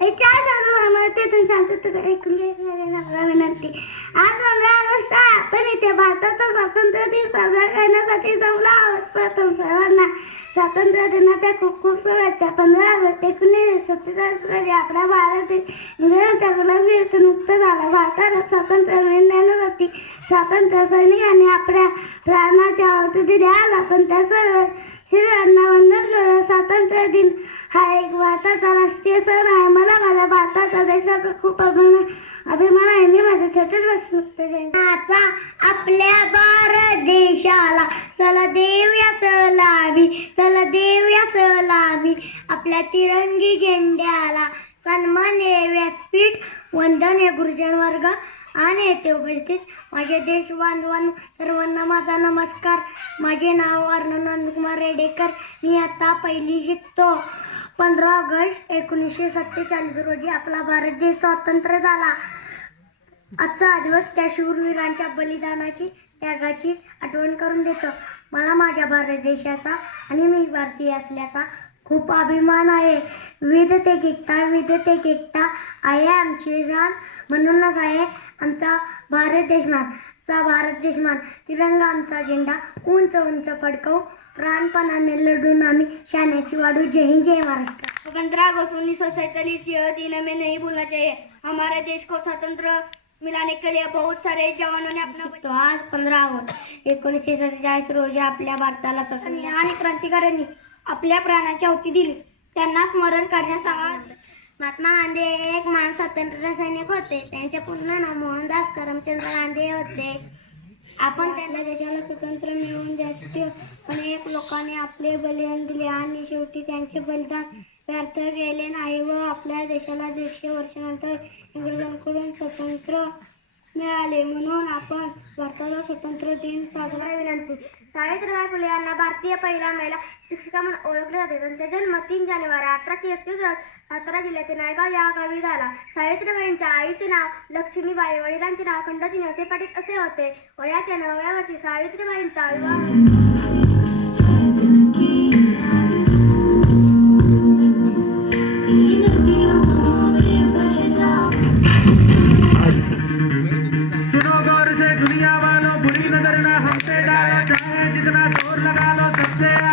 विचार साधू तेथून आज पंधरा ऑगस्ट आपण इथे भारताचा स्वातंत्र्य दिन साजरा करण्यासाठी जमलो आहोत. प्रथम सर्वांना स्वातंत्र्य खूप खूप शुभेच्छा. पंधरा ऑगस्ट एकोणीसशे सत्तेचाळीस आपला भारत देश झाला. भारताला स्वातंत्र्य स्वातंत्र्य सैनिकांनी आपल्या प्राणाची आहुती दिली. आज आपण त्या सर्व श्री वंदन स्वातंत्र्य दिन. हा एक भारताचा राष्ट्रीय सण आहे. मला माझ्या भारताचा देशाचा खूप अभिमान अभिमान आहे. मी माझ्या छोट्याच भाषणाचा आपल्या भारत देशाला चला देऊया सलामी चला देऊया सलामी आपल्या तिरंगी झेंड्याला सन्मान व्यासपीठ वंदन हे गुरुजन वर्ग. आणि येथे उपस्थित. माझे देश बांधवांनो सर्वांना माझा नमस्कार. माझे नाव अर्णव नंदकुमार रेडेकर. मी आता पहिली शिकतो. पंधरा ऑगस्ट एकोणीसशे सत्तेचाळीस रोजी आपला भारत देश स्वातंत्र्य झाला. आजचा दिवस त्या शूरवीरांच्या बलिदानाची त्यागाची आठवण करून देतो. मला माझ्या भारत देशाचा आणि मी भारतीय असल्याचा खूप अभिमान आहे. विविधतेत एकता विविधतेत एकता आहे आमची जाण. म्हणूनच आहे आमचा भारत देशमान चा भारत देशमान तिरंगा आमचा झेंडा. उंच उंच फडकवू. प्राणपणाने लढून आम्ही शाण्याची वाढू. जय हिंद जय महाराष्ट्र. पंद्रह अगस्त उन्नीस सौ सैंतालीस यह दिन में नहीं भूलना चाहिए. हमारे देश को स्वतंत्र मिलाने के लिए बहुत सारे जवानों ने अपना तो आज पंधरा ऑगस्ट एकोणीसशे सत्तेचाळीस रोजी आपल्या भारताला स्वतंत्र आणि क्रांतिकाऱ्यांनी आपल्या प्राणाची आहुती दिली. त्यांना स्मरण करण्यास आज महात्मा गांधी हे एक महान स्वातंत्र्य सैनिक होते. त्यांचे पूर्ण नाव मोहनदास करमचंद गांधी होते. आपण त्यांना देशाला स्वतंत्र मिळवून द्यासाठी अनेक लोकांनी आपले बलिदान दिले आणि शेवटी त्यांचे बलिदान व्यर्थ गेले नाही व आपल्या देशाला दीडशे वर्षानंतर इंग्रजांकडून स्वतंत्र मिळाले म्हणून आपण भारताचा स्वतंत्र दिन साजरा विनंती. सावित्रीबाई फुले यांना भारतीय पहिल्या महिला शिक्षिका म्हणून ओळखले जाते. त्यांचा जन्म तीन जानेवारी अठराशे एकतीस सातारा जिल्ह्यातील नायगाव या गावी झाला. सावित्रीबाईंच्या आईचे नाव लक्ष्मीबाई वडिलांचे नाव खंडाजी नवसे पाटील असे होते. वयाच्या नवव्या वर्षी सावित्रीबाईंचा विवाह पे डालो चाहे जितना जोर लगा लो सबसे